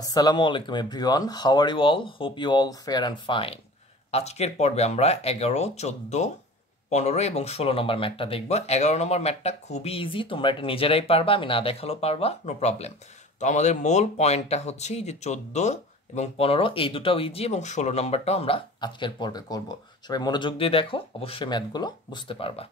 আসসালামু আলাইকুম everyone, how are you all? Hope you all fair and fine. আজকের পর্বে আমরা 11, 14, 15 এবং 16 নম্বর ম্যাথটা দেখব। 11 নম্বর ম্যাথটা খুবই ইজি, তোমরা এটা নিজেরাই পারবা, আমি না দেখালেও পারবা, নো প্রবলেম। তো আমাদের মূল পয়েন্টটা হচ্ছে যে 14 এবং 15 এই দুটাও ইজি এবং 16 নম্বরটাও আমরা আজকের পর্বে করব। সবাই মনোযোগ দিয়ে দেখো, অবশ্যই ম্যাথগুলো বুঝতে পারবা।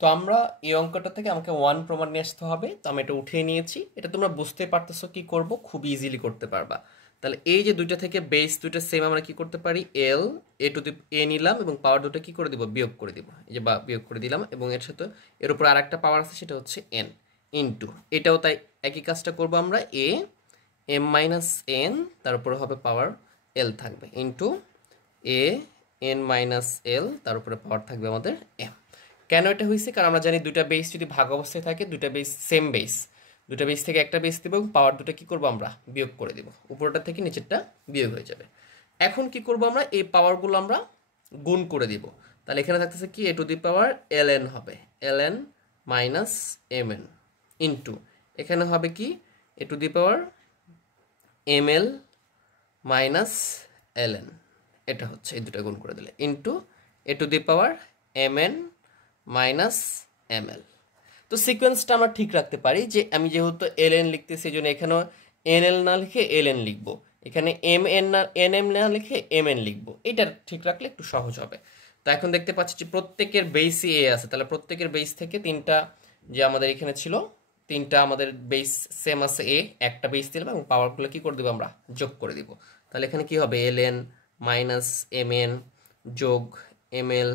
তো আমরা এই অঙ্কটা থেকে আমাকে 1 প্রমাণ নিয়ে আসতে হবে, তো আমি এটা উঠিয়ে নিয়েছি। এটা তোমরা বুঝতে পারতেছো কি করব, খুব ইজিলি করতে পারবা। তাহলে এই যে দুইটা থেকে বেস দুইটা সেম, আমরা কি করতে পারি, এল এ টু দি এ নিলাম এবং পাওয়ার দুটো কি করে দিব, বিয়োগ করে দিব। এই যে বা বিয়োগ করে দিলাম এবং এর সাথে এর উপর আরেকটা পাওয়ার আছে, সেটা হচ্ছে এন ইনটু, এটাও তাই একই কাজটা করব আমরা, এ এম মাইনাস এন, তার উপরে হবে পাওয়ার এল থাকবে, into A N minus L, তার উপরে পাওয়ার থাকবে আমাদের এম। কেন এটা হয়েছে? কারণ আমরা জানি দুইটা বেস যদি ভাগ অবস্থায় থাকে, দুইটা বেস সেম বেস, দুইটা বেস থেকে একটা বেস দিব এবং পাওয়ার দুটো কি করব, আমরা বিয়োগ করে দিব, উপরটা থেকে নিচেরটা বিয়োগ হয়ে যাবে। এখন কি করব, আমরা এই পাওয়ারগুলো আমরা গুণ করে দিব। তাহলে এখানে থাকতেছে কি, A to the power L N হবে, L N minus M N, into এখানে হবে কি, A to the power M L minus L N, এটা হচ্ছে এই দুটো গুণ করে দিলে, into A to the power M N minus M L. তো সিকোয়েন্সটা আমরা ঠিক রাখতে পারি, যে আমি যেহেতু এল এন লিখতেছি, এই জন্য এখানেও এন এল না লিখে এল এন লিখবো, এখানে এম এন না এন এম না লিখে এম এন লিখবো, এটা ঠিক রাখলে একটু সহজ হবে। তো এখন দেখতে পাচ্ছি যে প্রত্যেকের বেসই এ আছে, তাহলে প্রত্যেকের বেস থেকে তিনটা, যে আমাদের এখানে ছিল তিনটা, আমাদের বেস সেম আছে এ, একটা বেস দিলাম এবং পাওয়ারগুলো কি করে দিব, আমরা যোগ করে দিব। তাহলে এখানে কি হবে, L N minus M N যোগ M L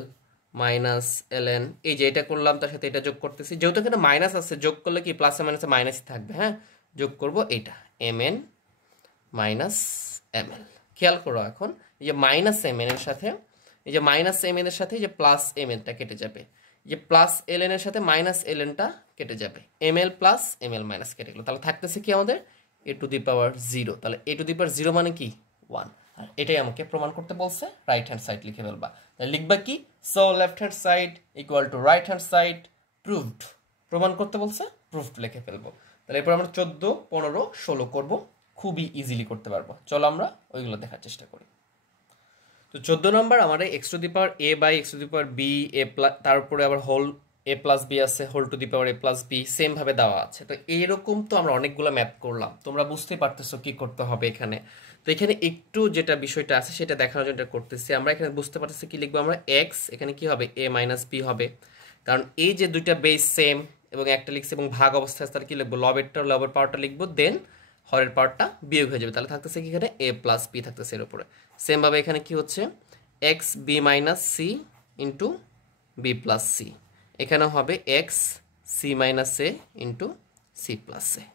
minus L N, এই যে এটা করলাম তার সাথে এটা যোগ করতেছি, যেহেতু এখানে মাইনাস আছে, যোগ করলে কি প্লাসে মাইনাসে মাইনাসই থাকবে, হ্যাঁ, যোগ করব এইটা m N minus M l. খেয়াল করো এখন, এই যে মাইনাস এম এন এর সাথে, এই যে মাইনাস এম এন এর সাথে এই যে প্লাস এম এনটা কেটে যাবে, এই যে প্লাস এল এন এর সাথে মাইনাস এল এনটা কেটে যাবে, এম এল প্লাস এম এল মাইনাস কেটে গেল, তাহলে থাকতেছে কি আমাদের এ টু দি পাওয়ার জিরো। তাহলে এ টু দি পাওয়ার জিরো মানে কি, ওয়ান। আর এটাই আমাকে প্রমাণ করতে বলছে, রাইট হ্যান্ড সাইড লিখে ফেলবা। তাহলে লিখবা কি, so left hand side equal to right hand side, proved. প্রমাণ করতে বলছে, প্রুভড লিখে ফেলবো। তাহলে এরপর আমরা 14, 15, 16 করব, খুবই ইজিলি করতে পারবো। চলো আমরা ওইগুলো দেখার চেষ্টা করি। তো 14 নম্বর, আমার x to the power a by x to the power b a plus, তার উপরে আবার হোল এ প্লাস বি আছে, whole to the power a plus b, same ভাবে দেওয়া আছে। তো এইরকম তো আমরা অনেকগুলো ম্যাথ করলাম, তোমরা বুঝতেই পারতেছো কি করতে হবে এখানে। তো এখানে একটু যেটা বিষয়টা আছে সেটা দেখানোর জন্য করতেছি। আমরা এখানে বুঝতে পারতেছি কি লিখবো, আমরা এক্স, এখানে কি হবে, এ মাইনাস বি হবে, কারণ এই যে দুইটা বেস সেম এবং একটা লিখছে এবং ভাগ অবস্থায় আছে, তাহলে কি লিখবো, লবেরটা লবের পাওয়ারটা লিখবো, দেন হরের পাওয়ারটা বিয়োগ হয়ে যাবে, তাহলে থাকতেছে কি এখানে এ প্লাস বি থাকতেছে এর উপরে। সেম ভাবে এখানে কি হচ্ছে, X B minus C into B plus C, এখানে হবে X C minus A into C plus A.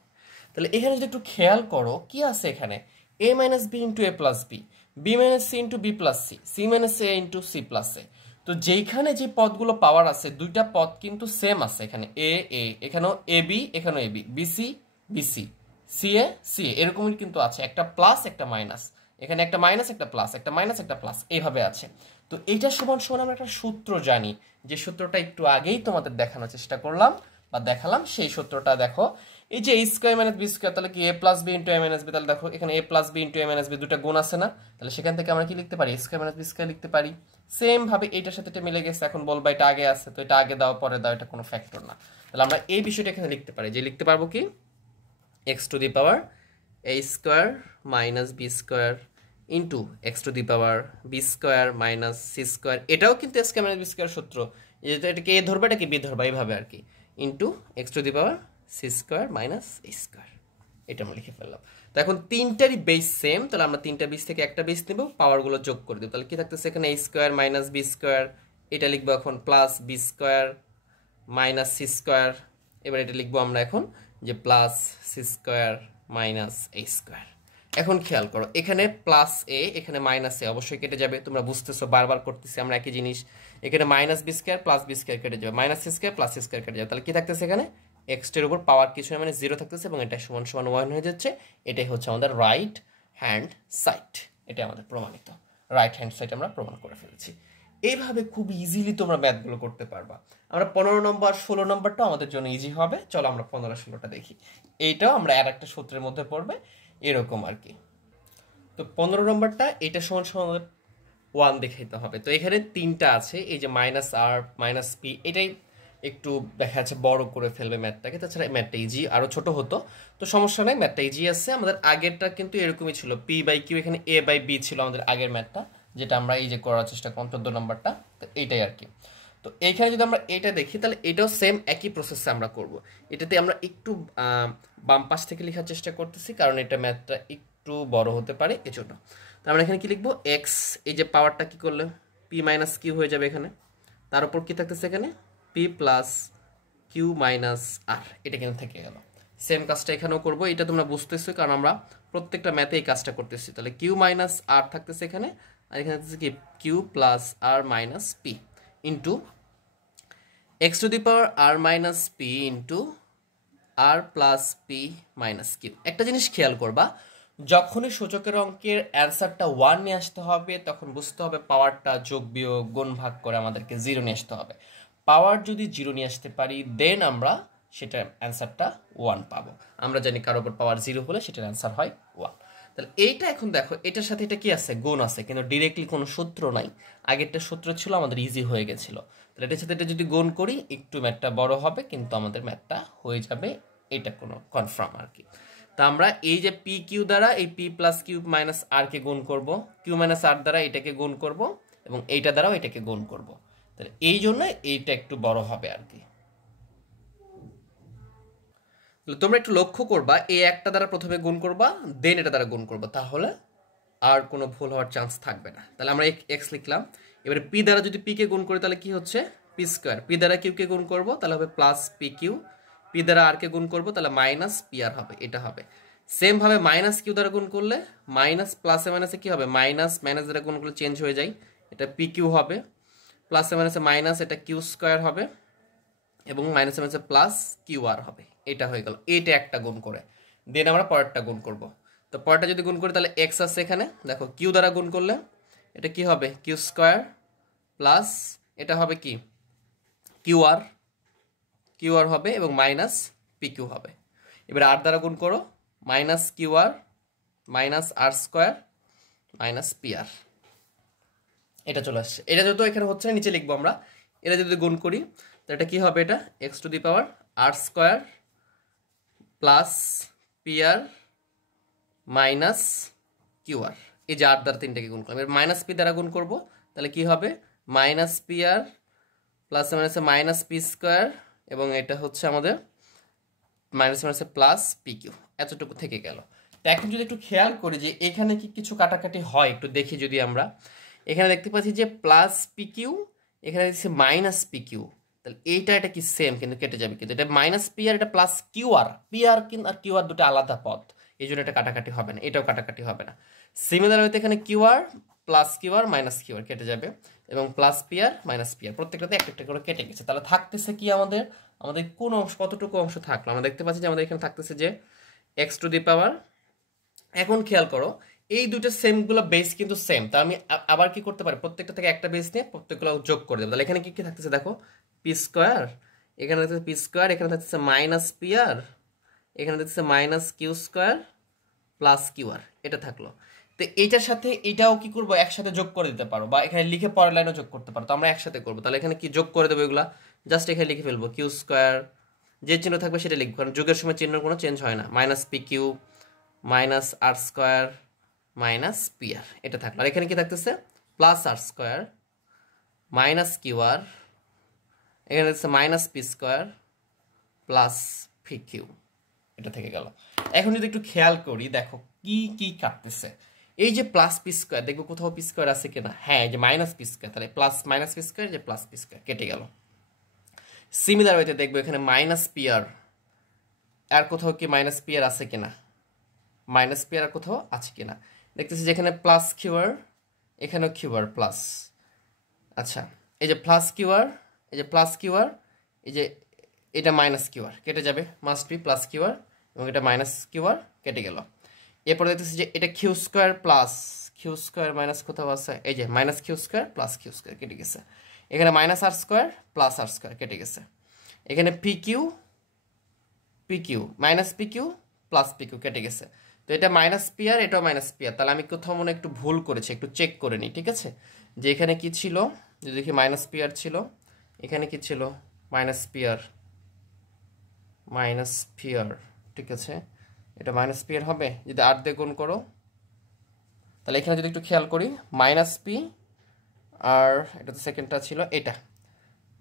তাহলে এখানে যদি একটু খেয়াল করো কি আছে এখানে, A minus B into A plus B, B minus C into B plus C, C minus A into C plus A. তো যেইখানে যে পদগুলো পাওয়ার আছে, দুইটা পদ কিন্তু সেম আছে, এখানে এ এ, এখানেও এ বি, এখানেও A B, BC BC, C A C A, এরকমই কিন্তু আছে, একটা প্লাস একটা মাইনাস, এখানে একটা মাইনাস একটা প্লাস, একটা মাইনাস একটা প্লাস, এইভাবে আছে। তো এইটা সমান সমান আমরা একটা সূত্র জানি, যে সূত্রটা একটু আগেই তোমাদের দেখানোর চেষ্টা করলাম বা দেখালাম, সেই সূত্রটা দেখো, এই যে এ স্কোয়ার মাইনাস বি স্কোয়ার, তাহলে কি এ প্লাস বি ইন্টু এ মাইনাস বি, তাহলে দেখো এখানে এ প্লাস বি ইন্টু এ মাইনাস বি দুটো গুণ আছে না, তাহলে সেখান থেকে আমরা কি লিখতে পারি, এ স্কোয়ার মাইনাস বি স্কোয়ার লিখতে পারি। সেম ভাবে এইটার সাথে এটা মিলে গেছে, এখন বলবা এটা আগে আছে, তো এটা আগে দাও পরে দাও, এটা কোনো ফ্যাক্টর না। তাহলে আমরা এই বিষয়টা এখানে লিখতে পারি, যে লিখতে পারবো কি, x to the power a square minus b square into x to the power b square minus c square, এটাও কিন্তু a square minus b square সূত্র, যেহেতু এটাকে এ ধরবে এটাকে বি ধরবা, এইভাবে আর কি, into x to the power c square minus a square, এটা আমরা লিখে ফেললাম। তো এখন তিনটারই বেস সেম, তাহলে আমরা তিনটা বেস থেকে একটা বেস নেব, পাওয়ারগুলো যোগ করে দেবো, তাহলে কি থাকতেছে এখানে a square minus b square, এটা লিখবো এখন plus b square minus c square, এবার এটা লিখবো আমরা এখন যে plus c square minus a square. এখন খেয়াল করো, এখানে প্লাস এ এখানে মাইনাস এ অবশ্যই কেটে যাবে, তোমরা বুঝতেছো বারবার করতেছি আমরা একই জিনিস, এখানে minus b square plus b square কেটে যাবে, minus c square plus c square কেটে যাবে, তাহলে কি থাকতেছে এখানে এক্স এর উপর পাওয়ার কিছু মানে জিরো থাকতেছে এবং এটা সমান সমান ওয়ান হয়ে যাচ্ছে, এটাই হচ্ছে আমাদের রাইট হ্যান্ড সাইড, এটা আমাদের প্রমাণিত, রাইট হ্যান্ড সাইড আমরা প্রমাণ করে ফেলেছি। এইভাবে খুব ইজিলি তোমরা ম্যাথগুলো করতে পারবা। আমরা 15 নম্বর 16 নম্বরটাও আমাদের জন্য ইজি হবে। চলো আমরা 15-16টা দেখি। এইটাও আমরা আর একটা সূত্রের মধ্যে পড়বে, এরকম আর কি। তো 15 নম্বরটা এটা সমান সমান আমাদের 1 দেখাইতে হবে। তো এখানে 3টা আছে, এই যে মাইনাস আর মাইনাস পি, এটাই একটু দেখা যাচ্ছে বড় করে ফেলবে ম্যাথটাকে, তাছাড়া ম্যাথটা ইজি আরও ছোট হতো, তো সমস্যা নাই, ম্যাথটা ইজি আছে। আমাদের আগেরটা কিন্তু এরকমই ছিল, পি বাই কিউ, এখানে এ বাই বি ছিল আমাদের আগের ম্যাথটা, যেটা আমরা এই যে করার চেষ্টা করলাম 14 নম্বরটা। তো এইটাই আর কি। তো এইখানে যদি আমরা এটা দেখি তাহলে এটাও সেম একই প্রসেসে আমরা করব। এটাতে আমরা একটু বাম পাশ থেকে লেখার চেষ্টা করতেছি, কারণ এটা ম্যাথটা একটু বড় হতে পারে এজন্য। তো আমরা এখানে কি লিখবো, এক্স, এই যে পাওয়ারটা কি করলে পি মাইনাস কিউ হয়ে যাবে এখানে, তার উপর কি থাকতেছে এখানে পি প্লাস কিউ মাইনাস আর, এটা কিন্তু থেকে গেল। সেম কাজটা এখানেও করবো, এটা তোমরা বুঝতেছো কারণ আমরা প্রত্যেকটা ম্যাথে এই কাজটা করতেছি। তাহলে কিউ মাইনাস আর থাকতেছে এখানে, আর এখানে থাকতেছে কি q plus r minus p into x to the power r minus p into r plus p minus q. একটা জিনিস খেয়াল করবা, যখনই সূচকের অঙ্কের অ্যান্সারটা 1 নিয়ে আসতে হবে তখন বুঝতে হবে পাওয়ারটা যোগ বিয়োগ গুণ ভাগ করে আমাদেরকে 0 নিয়ে আসতে হবে। পাওয়ার যদি 0 নিয়ে আসতে পারি দেন আমরা সেটার অ্যান্সারটা 1 পাবো। আমরা জানি কারোর উপর পাওয়ার 0 হলে সেটার অ্যান্সার হয় 1। তাহলে এইটা এখন দেখো, এটার সাথে এটা কি আছে, গুণ আছে, কিন্তু ডিরেক্টলি কোনো সূত্র নাই। আগেরটা সূত্র ছিল, আমাদের ইজি হয়ে গেছিল। তাহলে এটার সাথে এটা যদি গুণ করি একটু ম্যাথটা বড় হবে, কিন্তু আমাদের ম্যাথটা হয়ে যাবে, এটা কোনো কনফার্ম আর কি। তা আমরা এই যে পি কিউ দ্বারা এই পি প্লাস কিউ মাইনাস আর কে গুণ করব, কিউ মাইনাস আর দ্বারা এটাকে গুণ করব, এবং এইটা দ্বারাও এটাকে গুণ করব। তাহলে এই জন্য এইটা একটু বড় হবে আর কি। তোমরা একটু লক্ষ্য করবা, এই একটা দ্বারা প্রথমে গুণ করবা, দেন এটা দ্বারা গুণ করবা, তাহলে আর কোনো ভুল হওয়ার চান্স থাকবে না। তাহলে আমরা এক্স লিখলাম, এবারে পি দ্বারা যদি পি কে গুণ করি তাহলে কি হচ্ছে পি স্কোয়ার, পি দ্বারা কিউ কে গুণ করবো তাহলে হবে প্লাস পি কিউ, পি দ্বারা আর কে গুণ করবো তাহলে মাইনাস পি আর হবে, এটা হবে। সেম ভাবে মাইনাস কিউ দ্বারা গুণ করলে মাইনাস প্লাসে মাইনাসে কি হবে, মাইনাস মাইনাস দ্বারা গুণ করলে চেঞ্জ হয়ে যায়, এটা পি কিউ হবে, প্লাসে মাইনাসে মাইনাস, এটা কিউ স্কোয়ার হবে, এবং মাইনাসে মাইনাসে প্লাস কিউ আর হবে, এটা হয়ে গেল। এটা একটা গুণ করে দেন আমরা পরেরটা গুণ করব। তো পরেরটা যদি গুণ করি তাহলে এক্স আছে এখানে, দেখো কিউ দ্বারা গুণ করলে এটা কি হবে কিউ স্কোয়ার প্লাস এটা হবে কি কিউ আর হবে, এবং মাইনাস পি কিউ হবে। এবার আর দ্বারা গুণ করো, minus Q R minus r square minus p r, এটা চলে আসছে। এটা যেহেতু এখানে হচ্ছে না নিচে লিখবো আমরা, এটা যদি গুণ করি তো এটা কি হবে, এটা X to the power R square plus P R minus Q R, এই যে আর দ্বারা তিনটাকে গুণ করলাম। এবার মাইনাস পি দ্বারা গুণ করবো তাহলে কি হবে মাইনাস পি আর প্লাস মাইনাসে মাইনাস পি স্কোয়ার, এবং এটা হচ্ছে আমাদের মাইনাস মাইনাসে প্লাস পি কিউ, এতটুকু থেকে গেল। তো এখন যদি একটু খেয়াল করি যে এখানে কি কিছু কাটাকাটি হয় একটু দেখি, যদি আমরা এখানে দেখতে পাচ্ছি যে প্লাস পি কিউ, এখানে দিচ্ছে মাইনাস পি কিউ, তাহলে এইটা এটা কি সেম কিন্তু কেটে যাবে, কিন্তু এটা মাইনাস পি আর, এটা প্লাস কিউ আর, পি আর কিন্তু আর কিউ আর দুটো আলাদা পদ, এই জন্য এটা কাটাকাটি হবে না, এটাও কাটাকাটি হবে না। সিমিলার হইতে এখানে কিউ আর প্লাস কিউ আর মাইনাস কিউ আর কেটে যাবে, এবং plus P R minus p আর প্রত্যেকটাতে একটা একটা করে কেটে গেছে। তাহলে থাকতেছে কি আমাদের, আমাদের কোন অংশ কতটুকু অংশ থাকলো, আমরা দেখতে পাচ্ছি যে আমাদের এখানে থাকতেছে যে এক্স টু দি পাওয়ার। এখন খেয়াল করো এই দুটো সেমগুলো বেস কিন্তু সেম, তা আমি আবার কি করতে পারি, প্রত্যেকটা থেকে একটা বেস নিয়ে প্রত্যেকগুলো যোগ করে দেবো। তাহলে এখানে কি কি থাকতেছে দেখো, পি স্কোয়ার, এখানে থাকতেছে পি স্কোয়ার, এখানে থাকতেছে মাইনাস পি আর, এখানে থাকতেছে minus Q square plus Q R, এটা থাকলো। তো এইটার সাথে এটাও কি করবো একসাথে যোগ করে দিতে পারো, বা এখানে লিখে পরের লাইনও যোগ করতে পারো, তো আমরা একসাথে করবো। তাহলে এখানে কি যোগ করে দেবো, এগুলা জাস্ট এখানে লিখে ফেলবো কিউ স্কোয়ার, যে চিহ্ন থাকবে সেটা লিখবো, কারণ যোগের সময় চিহ্নের কোনো চেঞ্জ হয় না, minus p q minus r square minus p r, এটা থাকলো। আর এখানে কি থাকতেছে plus r square minus Q r, এখানে থাকছে minus p square plus p q, এটা থেকে গেল। এখন যদি একটু খেয়াল করি দেখো কি কি কাটতেছে, এই যে প্লাস পি স্কোয়ার, দেখবো কোথাও পি স্কোয়ার আছে কিনা, হ্যাঁ এই যে মাইনাস পি স্কোয়ার, তাহলে প্লাস মাইনাস পি স্কোয়ার, যে প্লাস পি স্কোয়ার কেটে গেল। সিমিলার হইতে দেখবো এখানে মাইনাস পি আর, আর কোথাও কি মাইনাস পি আর আছে কিনা, মাইনাস পি আর কোথাও আছে কিনা, দেখতেছি যেখানে প্লাস কিউআর, এখানেও কিউআর প্লাস, আচ্ছা এই যে প্লাস কিউআর, এই যে প্লাস কিউআর, এই যে এটা মাইনাস কিউআর কেটে যাবে, মাস্ট বি প্লাস কিউআর, এবং এটা মাইনাস কিউআর কেটে গেল। এরপর দেখতেছি যে এটা q square plus q square minus কোথাও আছে, এই যে minus Q square plus q square কেটে গেছে, এখানে minus r square plus r square কেটে গেছে, এখানে p q minus p q plus p q কেটে গেছে। তো এটা মাইনাস পি আর এটাও মাইনাস পি আর, তাহলে আমি কোথাও মনে একটু ভুল করেছি, একটু চেক করে নিই, ঠিক আছে। যে এখানে কি ছিল, যদি দেখি মাইনাস পি আর ছিল, এখানে কি ছিল মাইনাস পি আর, ঠিক আছে, এটা মাইনাস পি আর হবে যদি আর দিয়ে গুণ করো, তাহলে এখানে যদি একটু খেয়াল করি মাইনাস পি আর এটা তো সেকেন্ডটা ছিল, এটা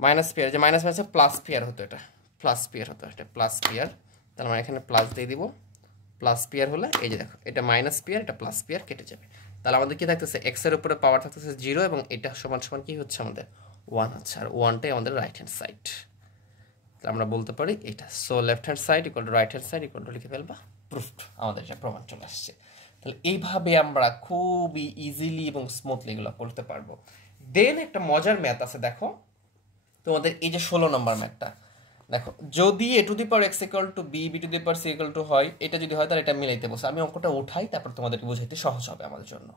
মাইনাস পি আর, যে মাইনাস মাইনাসে প্লাস পি আর হতো, এটা প্লাস পি আর হতো, এটা প্লাস পি আর, তাহলে আমরা এখানে প্লাস দিয়ে দিব, প্লাস পি আর হলে এই যে দেখো এটা মাইনাস পি আর, এটা প্লাস পি আর কেটে যাবে, তাহলে আমাদের কি থাকতেছে এক্স এর উপরে পাওয়ার থাকতেছে 0 এবং এটা সমান সমান কি হচ্ছে আমাদের 1 হচ্ছে, আর 1টাই আমাদের রাইট হ্যান্ড সাইড, তাহলে আমরা বলতে পারি এটা। So left hand side equal to right hand side equal to লিখে ফেলবা, প্রুফড, আমাদের এটা প্রমাণ চলে আসছে। তাহলে এইভাবে আমরা খুবই ইজিলি এবং স্মুথলি এগুলো করতে পারবো। দেন একটা মজার ম্যাথ আছে, দেখো তোমাদের এই যে 16 নম্বর ম্যাথটা, দেখো যদি A to the power X equal to B, B to the power C equal to হয়, এটা যদি হয় তাহলে এটা মিলাইতে বসে, আমি অঙ্কটা উঠাই তারপর তোমাদেরকে বোঝাইতে সহজ হবে আমাদের জন্য।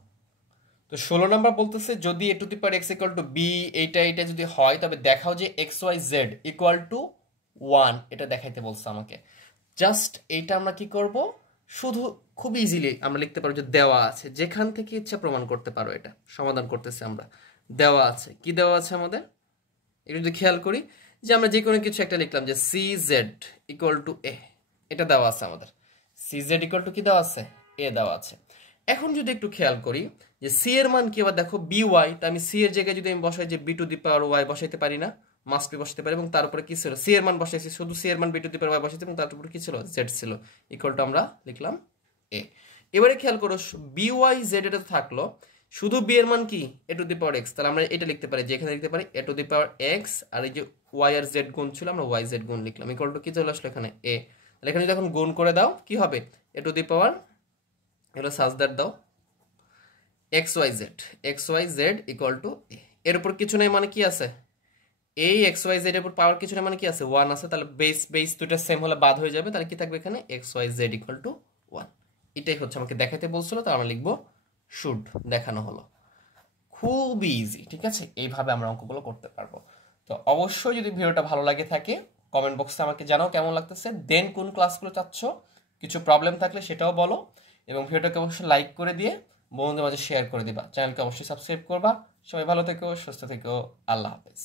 তো 16 নম্বর বলতেছে যদি A to the power X equal to B, এইটা যদি হয় তবে দেখাও যে X Y Z equal to 1, এটা দেখাইতে বলছে আমাকে। জাস্ট এইটা আমরা কি করব, শুধু খুব ইজিলি আমরা লিখতে পারবো যে দেওয়া আছে, যেখান থেকে ইচ্ছা প্রমাণ করতে পারো, এটা সমাধান করতেছে আমরা, দেওয়া আছে, কি দেওয়া আছে আমাদের একটু যদি খেয়াল করি, যে আমরা যে কোনো কিছু একটা লিখলাম যে সি জেড ইকুয়াল টু এ, এটা দেওয়া আছে আমাদের, সি জেড ইকুয়াল টু কি দেওয়া আছে, এ দেওয়া আছে। এখন যদি একটু খেয়াল করি যে সি এর মান কি, আবার দেখো বি ওয়াই, তা আমি সি এর জায়গায় যদি আমি বসাই যে b to the power y বসাইতে পারি না, মাস্ট বি বসাতে পারি, এবং তার উপরে কি ছিল সি এর মান বসাইছি, শুধু সি এর মান b to the power y বসাইছি এবং তার উপরে কি ছিল জেড ছিল, ইকুয়াল টু আমরা লিখলাম এ। এবারে খেয়াল করো বি ওয়াই জেড এটা থাকলো, শুধু বি এর মান কি A to the power x, তাহলে আমরা এটা লিখতে পারি, যেখানে লিখতে পারি এ টু দি পাওয়ার এক্স, আর এই যে ওয়াই আর জেড গুণ ছিল আমরা ওয়াই জেড গুণ লিখলাম, ইকুয়াল টু কি চলে আসলো এখানে এ। তাহলে এখানে যদি এখন গুণ করে দাও কি হবে, এ টু দি পাওয়ার এগুলো সাজ দ্যাট দাও X Y Z equal to A, এর উপর কিছু নেই মানে কি আছে, এই এক্স ওয়াই জেড এর উপর পাওয়ার কিছু নেই মানে কি আছে 1 আছে, তাহলে বেস দুটো সেম হলে বাদ হয়ে যাবে, তাহলে কি থাকবে এখানে x Y Z equal to 1। এটাই হচ্ছে আমাকে দেখাতে বলছিল, তাহলে আমরা লিখবো শুড, দেখানো হলো, খুবই ইজি, ঠিক আছে। এইভাবে আমরা অঙ্কগুলো করতে পারবো। তো অবশ্যই যদি ভিডিওটা ভালো লাগে থাকে কমেন্ট বক্সে আমাকে জানাও কেমন লাগতেছে, দেন কোন ক্লাসগুলো চাচ্ছ, কিছু প্রবলেম থাকলে সেটাও বলো, এবং ভিডিওটাকে অবশ্যই লাইক করে দিয়ে বন্ধুদের মাঝে শেয়ার করে দিবা, চ্যানেলকে অবশ্যই সাবস্ক্রাইব করবা। সবাই ভালো থেকো, সুস্থ থেকো, আল্লাহ হাফেজ।